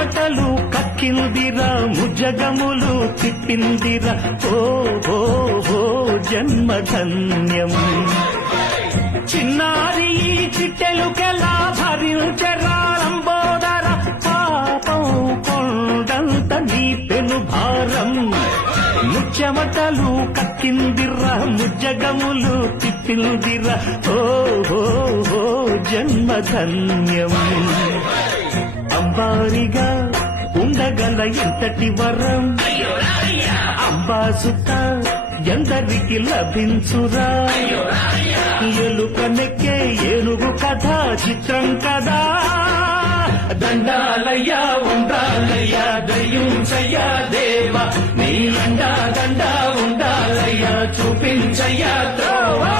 ముచ్చెమటలు కక్కిందిరా ముజ్జగములు తిప్పిందిరా ఓ ఓ ఓ జన్మధన్యం చిన్నారి ఈ చిట్టెలుకెలా భరించరాలంబోదర పాపం కొండంత నీ పెను భారం ముచ్చెమటలు కక్కిందిరా ముజ్జగములు తిప్పిందిరా ఓ ఓ ఓ జన్మధన్యం అంబారిగా ఉండగల ఎంతటి వరం అంబాసుత ఎందరికి లభించురా ఎలుకనెక్కే ఏనుగు కథ చిత్రం కదా దండాలయ్యా ఉండాలయ్యా దయ్యుంచయ్యా దేవా నీ అండా దండా ఉండాలయ్యా చూపించయ్యా త్రోవా